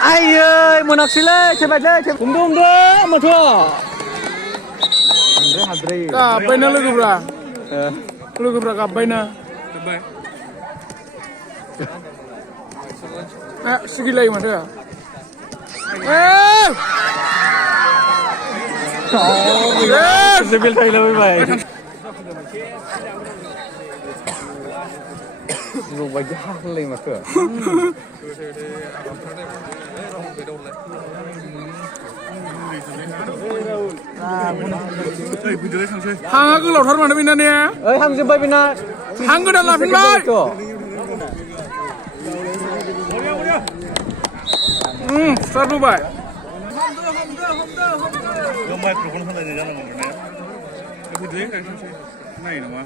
Ai ơi, monaksile, cepat deh, umum deh, matua. Kapain lu bro? Lu bro kapain? Sige lagi mas ya. Sibil tayo lang ba? Yung bagay haklay mas ya. Hang aku lautar mana bina nih? Hang jumpa bina. Hang gue dah lapin bay. Start dulu bay. Gak mau mikrofon sana aja jangan ngomongnya. Aku juga kan sih. Main nama.